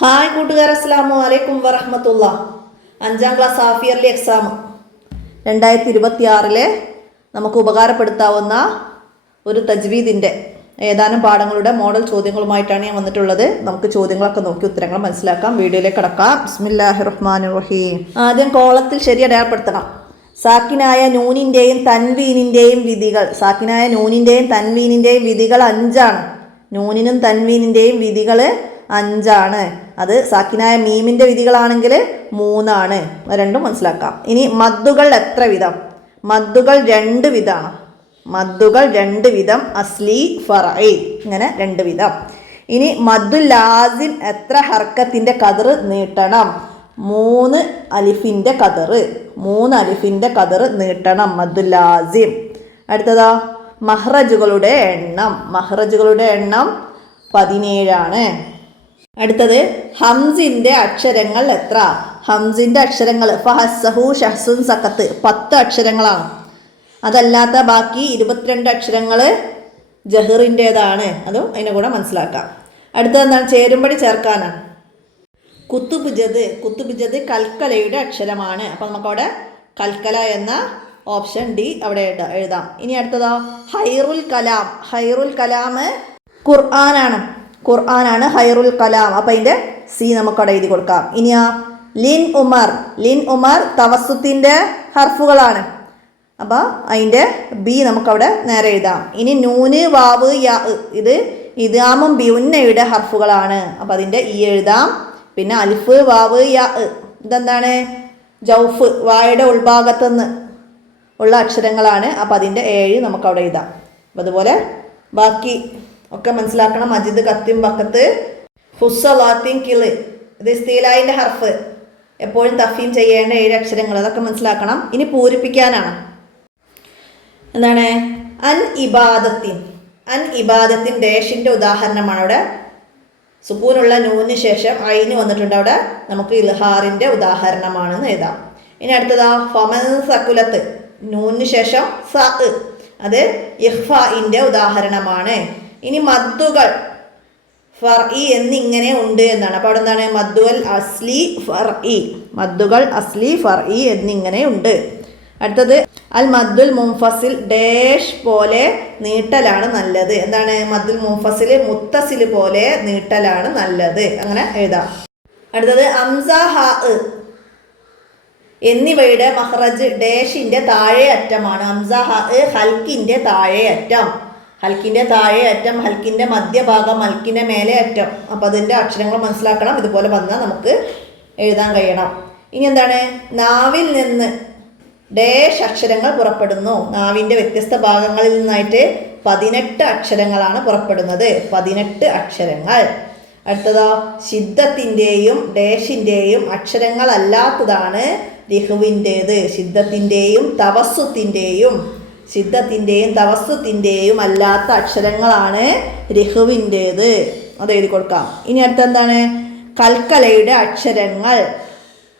Hi കൂട്ടുകാർ, അസ്സലാമു അലൈക്കും വറഹ്മത്തുള്ള. 5ാം ക്ലാസ് ഹാഫ് ഇയർലി എക്സാം 2026 നമുക്ക് ഉപകാരപ്പെടുത്താവുന്ന ഒരു തജ്വീദിൻ്റെ ഏതാനും പാഠങ്ങളുടെ മോഡൽ ചോദ്യങ്ങളുമായിട്ടാണ് ഞാൻ വന്നിട്ടുള്ളത്. നമുക്ക് ചോദ്യങ്ങളൊക്കെ നോക്കി ഉത്തരങ്ങൾ മനസ്സിലാക്കാം. വീഡിയോയിലേക്ക് കടക്കാം. ബിസ്മില്ലാഹിർ റഹ്മാനിർ റഹീം. ആദ്യം കോളത്തിൽ ശരി അടയാളപ്പെടുത്തണം. സാക്കിനായ നൂനിൻ്റെയും തൻവീനിൻ്റെയും വിധികൾ. സാക്കിനായ നൂനിൻ്റെയും തൻവീനിൻ്റെയും വിധികൾ 5ആണ്. നൂനിനും തൻവീനിൻ്റെയും വിധികൾ 5ആണ്. അത് സാക്കിനായ മീമിൻ്റെ വിധികളാണെങ്കിൽ 3ആണ്. രണ്ടും മനസ്സിലാക്കാം. ഇനി മദ്ദുകൾ എത്ര വിധം? മദ്ദുകൾ 2 വിധമാണ്. മദ്ദുകൾ 2 വിധം, അസ്ലി, ഫറഈ, ഇങ്ങനെ 2 വിധം. ഇനി മദ്ദുൽ ലാസിം എത്ര ഹർക്കത്തിൻ്റെ കദർ നീട്ടണം? 3 അലിഫിൻ്റെ കദർ. 3 അലിഫിൻ്റെ കദർ നീട്ടണം മദ്ദുൽ ലാസിം. അടുത്തതോ മഹ്റജുകളുടെ എണ്ണം. മഹ്റജുകളുടെ എണ്ണം 17ആണ്. അടുത്തത് ഹംസിൻ്റെ അക്ഷരങ്ങൾ എത്ര? ഹംസിൻ്റെ അക്ഷരങ്ങൾ ഫഹസ്സഹു ഷഹ്സുൻ സക്കത്ത് 10 അക്ഷരങ്ങളാണ്. അതല്ലാത്ത ബാക്കി 22 അക്ഷരങ്ങൾ ജഹറിൻ്റേതാണ്. അതും അതിനെ കൂടെ മനസ്സിലാക്കാം. അടുത്തത് എന്താണ്? ചേരുംപടി ചേർക്കാനാണ്. കുത്തുബുജദ്. കുത്തുബുജദ് കൽക്കലയുടെ അക്ഷരമാണ്. അപ്പം നമുക്കവിടെ കൽക്കല എന്ന ഓപ്ഷൻ ഡി അവിടെ എഴുതാം. ഇനി അടുത്തതോ ഹൈറുൽ കലാം. ഹൈറുൽ കലാം ഖുർആനാണ്. ഖുർആനാണ് ഹൈറുൽ കലാം. അപ്പം അതിൻ്റെ സി നമുക്കവിടെ എഴുതി കൊടുക്കാം. ഇനിയാ ലിൻ ഉമർ. ലിൻ ഉമർ തവസ്സുത്തിൻ്റെ ഹർഫുകളാണ്. അപ്പോൾ അതിൻ്റെ ബി നമുക്കവിടെ നേരെ എഴുതാം. ഇനി നൂന്, വാവ്, യാ, ഇത് ഇദ്ഗാമും ബിഉന്നയുടെ ഹർഫുകളാണ്. അപ്പോൾ അതിൻ്റെ ഇ എഴുതാം. പിന്നെ അലിഫ്, വാവ്, യാ, ഇതെന്താണ്? ജൗഫ്, വായുടെ ഉൾഭാഗത്തുനിന്ന് ഉള്ള അക്ഷരങ്ങളാണ്. അപ്പോൾ അതിൻ്റെ 7 നമുക്കവിടെ എഴുതാം. അപ്പോൾ അതുപോലെ ബാക്കി ഒക്കെ മനസ്സിലാക്കണം. മജിദ്, കത്തിം, ബക്കത്ത്, ഹുസ്സലാത്തിൻ, കിള്, ഇത് ഇസ്തീലായിൻ്റെ ഹർഫ്, എപ്പോഴും തഫീം ചെയ്യേണ്ട 7 അക്ഷരങ്ങൾ, അതൊക്കെ മനസ്സിലാക്കണം. ഇനി പൂരിപ്പിക്കാനാണ്. എന്താണ്? അൻ ഇബാദത്തിൻ. അൻ ഇബാദത്തിൻ ഡേഷിൻ്റെ ഉദാഹരണമാണ്. അവിടെ സുക്കൂനുള്ള നൂന് ശേഷം ഐന് വന്നിട്ടുണ്ട്. അവിടെ നമുക്ക് ഇൽഹാറിൻ്റെ ഉദാഹരണമാണെന്ന് എഴുതാം. ഇനി അടുത്തതാ ഫമൻ സക്കുലത്ത്. നൂന് ശേഷം സ, അത് ഇഖ്ഫാഇൻ്റെ ഉദാഹരണമാണ്. ഇനി മദ്ദുകൾ ഫർഇ എന്നിങ്ങനെ ഉണ്ട് എന്നാണ്. അപ്പോൾ അവിടെ എന്താണ്? മദ്ദുൽ അസ്ലി, ഫർഇ. മദ്ദുകൾ അസ്ലി, ഫർഇ എന്നിങ്ങനെ ഉണ്ട്. അടുത്തത് അൽ മദ്ദുൽ മുൻഫസിൽ ഡേഷ് പോലെ നീട്ടലാണ് നല്ലത്. എന്താണ്? മദ്ദുൽ മുൻഫസിൽ മുത്തസിൽ പോലെ നീട്ടലാണ് നല്ലത്. അങ്ങനെ എഴുതാം. അടുത്തത് അംസ, ഹ എന്നിവയുടെ മഹ്റജ് ഡേഷിൻ്റെ താഴെ അറ്റമാണ്. അംസ, ഹ ഹൽക്കിൻ്റെ താഴെ അറ്റം. ഹൽക്കിൻ്റെ താഴെ അറ്റം, ഹൽക്കിൻ്റെ മധ്യഭാഗം, ഹൽക്കിൻ്റെ മേലെ അറ്റം. അപ്പോൾ അതിൻ്റെ അക്ഷരങ്ങൾ മനസ്സിലാക്കണം. ഇതുപോലെ വന്നാൽ നമുക്ക് എഴുതാൻ കഴിയണം. ഇനി എന്താണ്? നാവിൽ നിന്ന് ഡേഷ് അക്ഷരങ്ങൾ പുറപ്പെടുന്നു. നാവിൻ്റെ വ്യത്യസ്ത ഭാഗങ്ങളിൽ നിന്നായിട്ട് 18 അക്ഷരങ്ങളാണ് പുറപ്പെടുന്നത്. 18 അക്ഷരങ്ങൾ. അടുത്തതോ ശിദ്ദത്തിൻ്റെയും ഡേഷിൻ്റെയും അക്ഷരങ്ങളല്ലാത്തതാണ് ലിഹുവിൻ്റേത്. ശിദ്ദത്തിൻ്റെയും തവസ്സുത്തിൻ്റെയും അല്ലാത്ത അക്ഷരങ്ങളാണ് ലിഹുവിൻ്റേത്. അത് എഴുതി കൊടുക്കാം. ഇനി അടുത്തെന്താണ്? കൽക്കലയുടെ അക്ഷരങ്ങൾ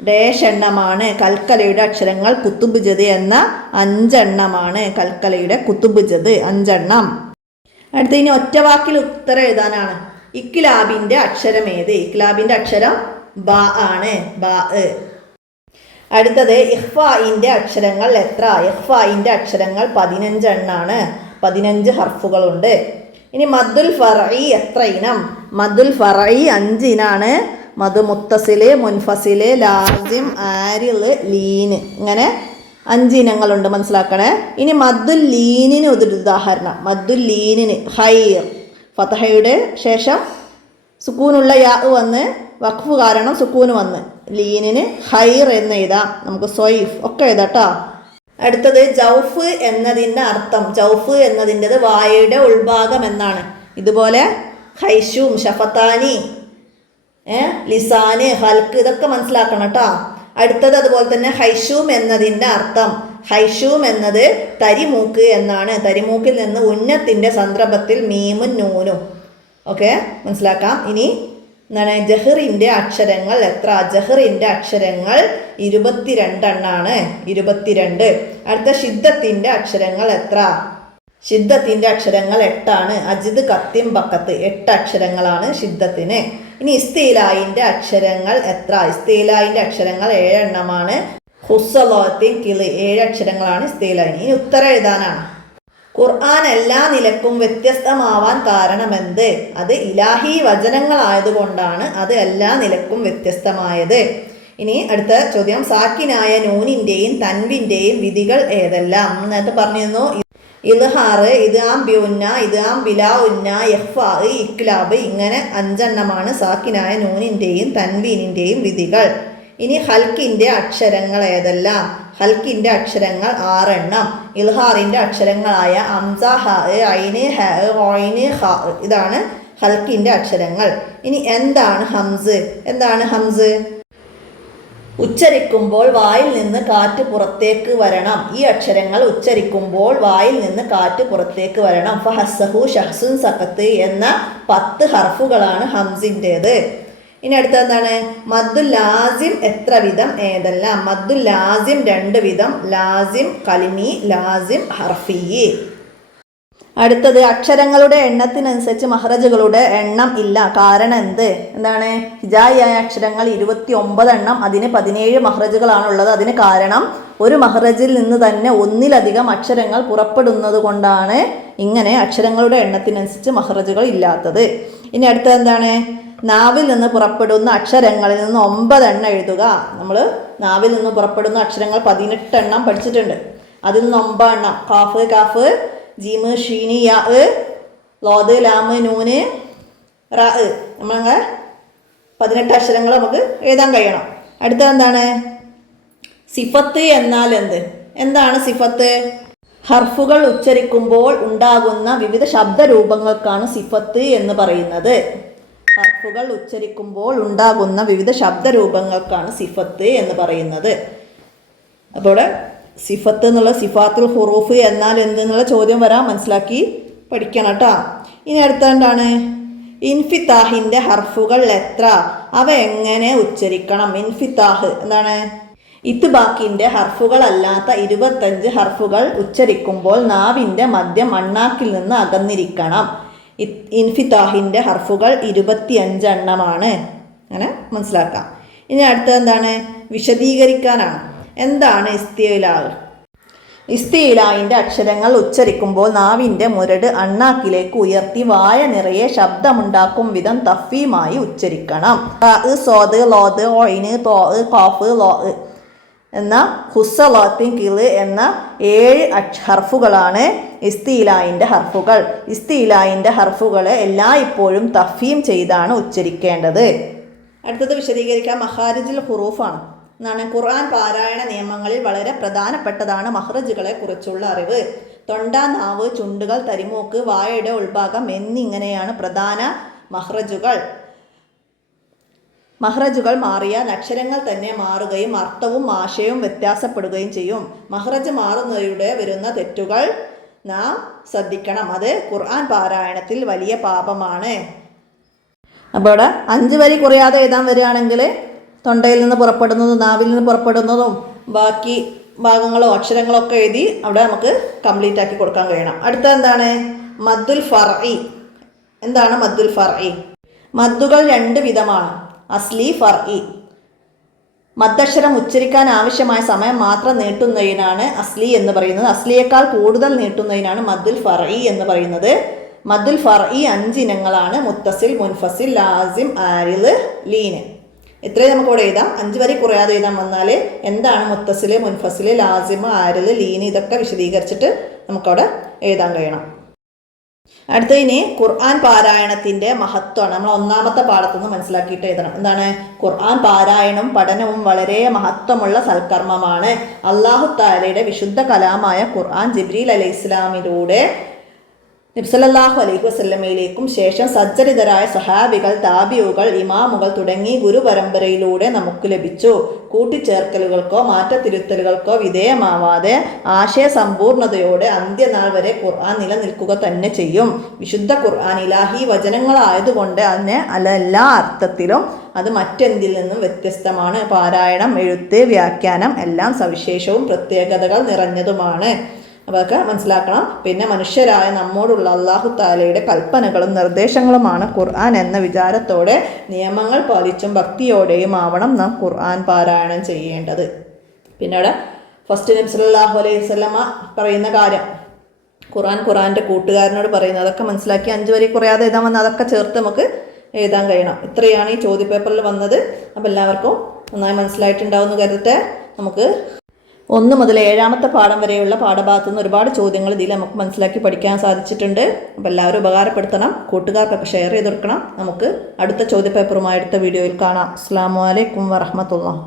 ഡേഷ് എണ്ണമാണ്. കൽക്കലയുടെ അക്ഷരങ്ങൾ കുത്തുബുജദ് എന്ന 5 എണ്ണമാണ്. കൽക്കലയുടെ കുത്തുബുജദ് 5 എണ്ണം. അടുത്ത ഇനി ഒറ്റവാക്കിൽ ഉത്തരം എഴുതാനാണ്. ഇക്ലാബിൻ്റെ അക്ഷരം ഏത്? ഇക്ലാബിൻ്റെ അക്ഷരം ബ ആണ്. ബ. അടുത്തത് ഇഖ്ഫാഇൻ്റെ അക്ഷരങ്ങൾ എത്ര? ഇഖ്ഫാഇൻ്റെ അക്ഷരങ്ങൾ 15 എണ്ണാണ്. 15 ഹർഫുകളുണ്ട്. ഇനി മദ്ദുൽ ഫറഈ എത്ര ഇനം? മദ്ദുൽ ഫറഈ 5 ഇനാണ്. മദ് മുത്തസില്, മുൻഫസില്, ലാസിം, ആരിള്, ലീന്, ഇങ്ങനെ 5 ഇനങ്ങളുണ്ട്. മനസ്സിലാക്കണേ. ഇനി മദ്ദുൽ ലീനിന് ഒരു ഉദാഹരണം. മദ്ദുൽ ലീനിന് ഹൈർ, ഫതഹയുടെ ശേഷം സുക്കൂനുള്ള യാ വന്ന് വഖഫ് കാരണം സുക്കൂന് വന്ന് ലീനിന് ഹൈർ എന്ന് എഴുതാം. നമുക്ക് സ്വൈഫ് ഒക്കെ എഴുതാട്ടോ. അടുത്തത് ജൗഫ് എന്നതിൻ്റെ അർത്ഥം. ജൗഫ് എന്നതിൻ്റെത് വായയുടെ ഉൾഭാഗം എന്നാണ്. ഇതുപോലെ ഖൈഷൂം, ഷഫത്താനി, ലിസാന്, ഹൽക്ക്, ഇതൊക്കെ മനസ്സിലാക്കണം കേട്ടോ. അടുത്തത് അതുപോലെ തന്നെ ഹൈഷൂം എന്നതിൻ്റെ അർത്ഥം. ഹൈഷൂം എന്നത് തരിമൂക്ക് എന്നാണ്. തരിമൂക്കിൽ നിന്ന് ഉന്നത്തിൻ്റെ സന്ദർഭത്തിൽ മീമും നൂനും ഒക്കെ മനസ്സിലാക്കാം. ഇനി എന്താണ്? ജഹറിൻ്റെ അക്ഷരങ്ങൾ എത്ര? ജഹറിൻ്റെ അക്ഷരങ്ങൾ 22 എണ്ണാണ്. 22. അടുത്ത ശിദ്ദത്തിൻ്റെ അക്ഷരങ്ങൾ എത്ര? ശിദ്ദത്തിൻ്റെ അക്ഷരങ്ങൾ 8 ആണ്. അജിദ്, കത്തിം, ബക്കത്ത് 8 അക്ഷരങ്ങളാണ് ശിദ്ദത്തിന്. ഇനി ഇസ്തിലായിൻ്റെ അക്ഷരങ്ങൾ എത്ര? ഇസ്തിലായിൻ്റെ അക്ഷരങ്ങൾ 7 എണ്ണമാണ്. ഹുസ്സലോത്തിൻ കിളി 7 അക്ഷരങ്ങളാണ് ഇസ്തിലായി. ഇനി ഉത്തരം എഴുതാനാണ്. ഖുർആൻ എല്ലാ നിലക്കും വ്യത്യസ്തമാവാൻ കാരണമെന്ത്? അത് ഇലാഹി വചനങ്ങളായതുകൊണ്ടാണ് അത് എല്ലാ നിലക്കും വ്യത്യസ്തമായത്. ഇനി അടുത്ത ചോദ്യം, സാക്കിനായ നൂനിൻ്റെയും തൻവിൻ്റെയും വിധികൾ ഏതെല്ലാം? നേരത്തെ പറഞ്ഞിരുന്നു ഇദ്ഹാർ, ഇദ്ആം ബിഉന്ന, ഇദ്ആം ബിലാ ഉന്ന, ഇഖ്ഫാ, ഇഖ്ലാബ്, ഇങ്ങനെ 5 എണ്ണമാണ് സാക്കിനായ നൂനിൻ്റെയും തൻവീനിൻ്റെയും വിധികൾ. ഇനി ഹൽക്കിൻ്റെ അക്ഷരങ്ങൾ ഏതെല്ലാം? ഹൽക്കിൻ്റെ അക്ഷരങ്ങൾ 6 എണ്ണം. ഇൽഹാറിൻ്റെ അക്ഷരങ്ങളായ അംസ, ഹ, ഐന്, ഹ, ഓയിന്, ഹ, ഇതാണ് ഹൽക്കിൻ്റെ അക്ഷരങ്ങൾ. ഇനി എന്താണ് ഹംസ്? എന്താണ് ഹംസ്? ഉച്ചരിക്കുമ്പോൾ വായിൽ നിന്ന് കാറ്റ് പുറത്തേക്ക് വരണം. ഈ അക്ഷരങ്ങൾ ഉച്ചരിക്കുമ്പോൾ വായിൽ നിന്ന് കാറ്റ് പുറത്തേക്ക് വരണം. ഫഹസ്സഹു ഷഹ്സുൻ സഖത്ത് എന്ന 10 ഹർഫുകളാണ് ഹംസിൻ്റേത്. ഇനി അടുത്ത എന്താണ്? മദ്ദുൽ ലാസിം എത്ര വിധം? ഏതെല്ലാം? മദ്ദുൽ ലാസിം 2 വിധം, ലാസിം കലിമി, ലാസിം ഹർഫി. അടുത്തത്, അക്ഷരങ്ങളുടെ എണ്ണത്തിനനുസരിച്ച് മഹ്റജുകളുടെ എണ്ണം ഇല്ല. കാരണം എന്ത്? എന്താണ്? ഹിജായിയായ അക്ഷരങ്ങൾ 29 എണ്ണം, അതിന് 17 മഹ്റജുകളാണുള്ളത്. അതിന് കാരണം ഒരു മഹ്റജിൽ നിന്ന് തന്നെ ഒന്നിലധികം അക്ഷരങ്ങൾ പുറപ്പെടുന്നത് കൊണ്ടാണ് ഇങ്ങനെ അക്ഷരങ്ങളുടെ എണ്ണത്തിനനുസരിച്ച് മഹ്റജുകൾ ഇല്ലാത്തത്. ഇനി അടുത്തത് എന്താണ്? നാവിൽ നിന്ന് പുറപ്പെടുന്ന അക്ഷരങ്ങളിൽ നിന്ന് 9 എണ്ണം എഴുതുക. നമ്മൾ നാവിൽ നിന്ന് പുറപ്പെടുന്ന അക്ഷരങ്ങൾ 18 എണ്ണം പഠിച്ചിട്ടുണ്ട്. അതിൽ നിന്ന് 9 എണ്ണം, കാഫ്, കാഫ്, ജീമ്, ഷീന്, യാ, ലോദ്, ലാമ്, നൂന്, റ, നമ്മളങ്ങനെ 18 അക്ഷരങ്ങൾ നമുക്ക് എഴുതാൻ കഴിയണം. അടുത്തത് എന്താണ്? സിഫത്ത് എന്നാൽ എന്ത്? എന്താണ് സിഫത്ത്? ഹർഫുകൾ ഉച്ചരിക്കുമ്പോൾ ഉണ്ടാകുന്ന വിവിധ ശബ്ദരൂപങ്ങൾക്കാണ് സിഫത്ത് എന്ന് പറയുന്നത്. ഹർഫുകൾ ഉച്ചരിക്കുമ്പോൾ ഉണ്ടാകുന്ന വിവിധ ശബ്ദരൂപങ്ങൾക്കാണ് സിഫത്ത് എന്ന് പറയുന്നത്. അപ്പോൾ സിഫത്ത് എന്നുള്ള സിഫാത്തുൽ ഹുറൂഫ് എന്നാൽ എന്തെന്നുള്ള ചോദ്യം വരാൻ മനസ്സിലാക്കി പഠിക്കണം കേട്ടോ. ഇനി അടുത്തെന്താണ്? ഇൻഫിത്താഹിൻ്റെ ഹർഫുകൾ എത്ര? അവ എങ്ങനെ ഉച്ചരിക്കണം? ഇൻഫിത്താഹ് എന്താണ്? ഇത്ബാക്കിൻ്റെ ഹർഫുകളല്ലാത്ത 25 ഹർഫുകൾ ഉച്ചരിക്കുമ്പോൾ നാവിൻ്റെ മധ്യം അണ്ണാക്കിൽ നിന്ന് അകന്നിരിക്കണം. ഇൻഫിത്താഹിൻ്റെ ഹർഫുകൾ 25 എണ്ണമാണ്. അങ്ങനെ മനസ്സിലാക്കാം. ഇനി അടുത്തത് എന്താണ്? വിശദീകരിക്കാനാണ്. എന്താണ് ഇസ്തിലാഹ്? ഇസ്തിലാഹിൻ്റെ അക്ഷരങ്ങൾ ഉച്ചരിക്കുമ്പോൾ നാവിൻ്റെ മുരട് അണ്ണാക്കിലേക്ക് ഉയർത്തി വായ നിറയെ ശബ്ദമുണ്ടാക്കും വിധം തഫീമായി ഉച്ചരിക്കണം. സോദ്, ലോദ്, ഒയിന്, തോ, ഖാഫ്, ലോ എന്ന ഹുസ്സലാത്തിൻ കിള് എന്ന 7 ഹർഫുകളാണ് ഇസ്തിലാഹിൻ്റെ ഹർഫുകൾ. ഇസ്തിലാഹിൻ്റെ ഹർഫുകളെ എല്ലായ്പ്പോഴും തഫീം ചെയ്താണ് ഉച്ചരിക്കേണ്ടത്. അടുത്തത് വിശദീകരിക്കാം. മഖാരിജുൽ ഹുറൂഫാണ്. എന്നാണ് ഖുർആൻ പാരായണ നിയമങ്ങളിൽ വളരെ പ്രധാനപ്പെട്ടതാണ് മഹ്റജുകളെ കുറിച്ചുള്ള അറിവ്. തൊണ്ട, നാവ്, ചുണ്ടുകൾ, തരിമൂക്ക്, വായയുടെ ഉൾഭാഗം എന്നിങ്ങനെയാണ് പ്രധാന മഹ്റജുകൾ. മഹ്റജുകൾ മാറിയാൽ അക്ഷരങ്ങൾ തന്നെ മാറുകയും അർത്ഥവും ആശയവും വ്യത്യാസപ്പെടുകയും ചെയ്യും. മഹ്റജ് മാറുന്നതിലൂടെ വരുന്ന തെറ്റുകൾ നാം ശ്രദ്ധിക്കണം. അത് ഖുർആൻ പാരായണത്തിൽ വലിയ പാപമാണ്. അപ്പോൾ ഇവിടെ 5 വരി കുറയാതെ എഴുതാൻ വരികയാണെങ്കിൽ തൊണ്ടയിൽ നിന്ന് പുറപ്പെടുന്നതും നാവിൽ നിന്ന് പുറപ്പെടുന്നതും ബാക്കി ഭാഗങ്ങളോ അക്ഷരങ്ങളോ ഒക്കെ എഴുതി അവിടെ നമുക്ക് കംപ്ലീറ്റ് ആക്കി കൊടുക്കാൻ കഴിയണം. അടുത്ത എന്താണ്? മദ്ദുൽ ഫർഇ. എന്താണ് മദ്ദുൽ ഫർഇ? മദ്ദുകൾ 2 വിധമാണ്, അസ്ലി, ഫർഇ. മദ്ദക്ഷരം ഉച്ചരിക്കാൻ ആവശ്യമായ സമയം മാത്രം നീട്ടുന്നതിനാണ് അസ്ലി എന്ന് പറയുന്നത്. അസ്ലിയേക്കാൾ കൂടുതൽ നീട്ടുന്നതിനാണ് മദ്ദുൽ ഫർഇ എന്ന് പറയുന്നത്. മദ്ദുൽ ഫർഇ 5 ഇനങ്ങളാണ്: മുത്തസിൽ, മുൻഫസിൽ, ലാസിം, ആരിദ്, ലീന്. ഇത്രയും നമുക്കിവിടെ എഴുതാം. 5 വരി കുറയാതെ എഴുതാൻ വന്നാൽ എന്താണ് മുത്തസിൽ, മുൻഫസിൽ, ലാസിം, ആരിദ്, ലീന് ഇതൊക്കെ വിശദീകരിച്ചിട്ട് നമുക്കവിടെ എഴുതാൻ കഴിയണം. അടുത്ത ഇനി ഖുർആൻ പാരായണത്തിൻ്റെ മഹത്വമാണ്. നമ്മൾ 1-ാമത്തെ പാഠത്തുനിന്ന് മനസ്സിലാക്കിയിട്ട് എഴുതണം. എന്താണ്? ഖുർആൻ പാരായണവും പഠനവും വളരെ മഹത്വമുള്ള സൽക്കർമ്മമാണ്. അല്ലാഹു തആലയുടെ വിശുദ്ധ കലാമായ ഖുർആൻ ജിബ്രീൽ അലൈഹിസ്സലാമിലൂടെ നബി സല്ലല്ലാഹു അലൈഹി വസല്ലമയിലേക്കും ശേഷം സജ്ജരിതരായ സഹാബികൾ, താബിഉകൾ, ഇമാമുകൾ തുടങ്ങി ഗുരുപരമ്പരയിലൂടെ നമുക്ക് ലഭിച്ചു. കൂട്ടിച്ചേർക്കലുകൾക്കോ മാറ്റത്തിരുത്തലുകൾക്കോ വിധേയമാവാതെ ആശയസമ്പൂർണതയോടെ അന്ത്യനാൾ വരെ ഖുർആൻ നിലനിൽക്കുക തന്നെ ചെയ്യും. വിശുദ്ധ ഖുർആൻ ഇലാഹി വചനങ്ങളായതുകൊണ്ട് അതിനെ എല്ലാ അർത്ഥത്തിലും അത് മറ്റെന്തിൽ നിന്നും വ്യത്യസ്തമാണ്. പാരായണം, എഴുത്ത്, വ്യാഖ്യാനം എല്ലാം സവിശേഷവും പ്രത്യേകതകൾ നിറഞ്ഞതുമാണ്. അപ്പോൾ അതൊക്കെ മനസ്സിലാക്കണം. പിന്നെ മനുഷ്യരായ നമ്മോടുള്ള അള്ളാഹു താലയുടെ കൽപ്പനകളും നിർദ്ദേശങ്ങളുമാണ് ഖുർആൻ എന്ന വിചാരത്തോടെ നിയമങ്ങൾ പാലിച്ചും ഭക്തിയോടെയും ആവണം നാം ഖുർആൻ പാരായണം ചെയ്യേണ്ടത്. പിന്നെ അവിടെ ഫസ്റ്റ് നബി സല്ലല്ലാഹു അലൈഹി വസല്ലമ പറയുന്ന കാര്യം, ഖുർആൻ്റെ കൂട്ടുകാരനോട് പറയുന്നത്, അതൊക്കെ മനസ്സിലാക്കി 5 വരി കുറയാതെ എഴുതാൻ വന്നാൽ അതൊക്കെ ചേർത്ത് നമുക്ക് എഴുതാൻ കഴിയണം. ഇത്രയാണ് ഈ ചോദ്യപേപ്പറിൽ വന്നത്. അപ്പോൾ എല്ലാവർക്കും നന്നായി മനസ്സിലായിട്ടുണ്ടാവുമെന്ന് കരുതട്ടെ. നമുക്ക് 1 മുതൽ 7ാമത്തെ പാഠം വരെയുള്ള പാഠഭാഗത്തു നിന്ന് ഒരുപാട് ചോദ്യങ്ങൾ ഇതിൽ നമുക്ക് മനസ്സിലാക്കി പഠിക്കാൻ സാധിച്ചിട്ടുണ്ട്. അപ്പോൾ എല്ലാവരും ഉപകാരപ്പെടുത്തണം, കൂട്ടുകാർക്കൊക്കെ ഷെയർ ചെയ്ത് കൊടുക്കണം. നമുക്ക് അടുത്ത ചോദ്യപേപ്പറുമായി അടുത്ത വീഡിയോയിൽ കാണാം. അസ്സലാമു അലൈക്കും വറഹ്മത്തുള്ളാഹി.